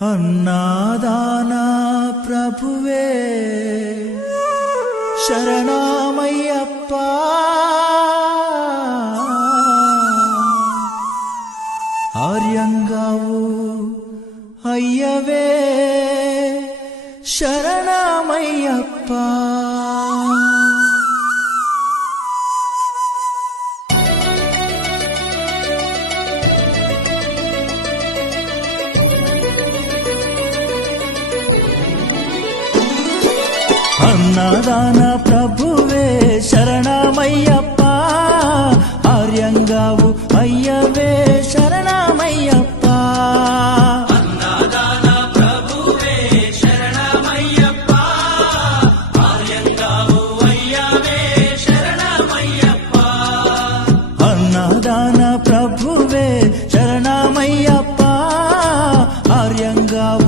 అన్నాదాన ప్రభువే శరణమయ్యప్ప ఆర్యంగావు అయ్యవే శరణమయ్యప్ప అన్నదాన ప్రభువే శరణమయ్యప్ప ఆర్యంగావు అయ్యవే శరణమయ్యప్ప అన్నదాన ప్రభువే శరణమయ్యప్ప ఆర్యంగావు అయ్యవే శరణమయ్యప్ప అన్నదాన ప్రభువే శరణమయ్యప్ప ఆర్యంగావు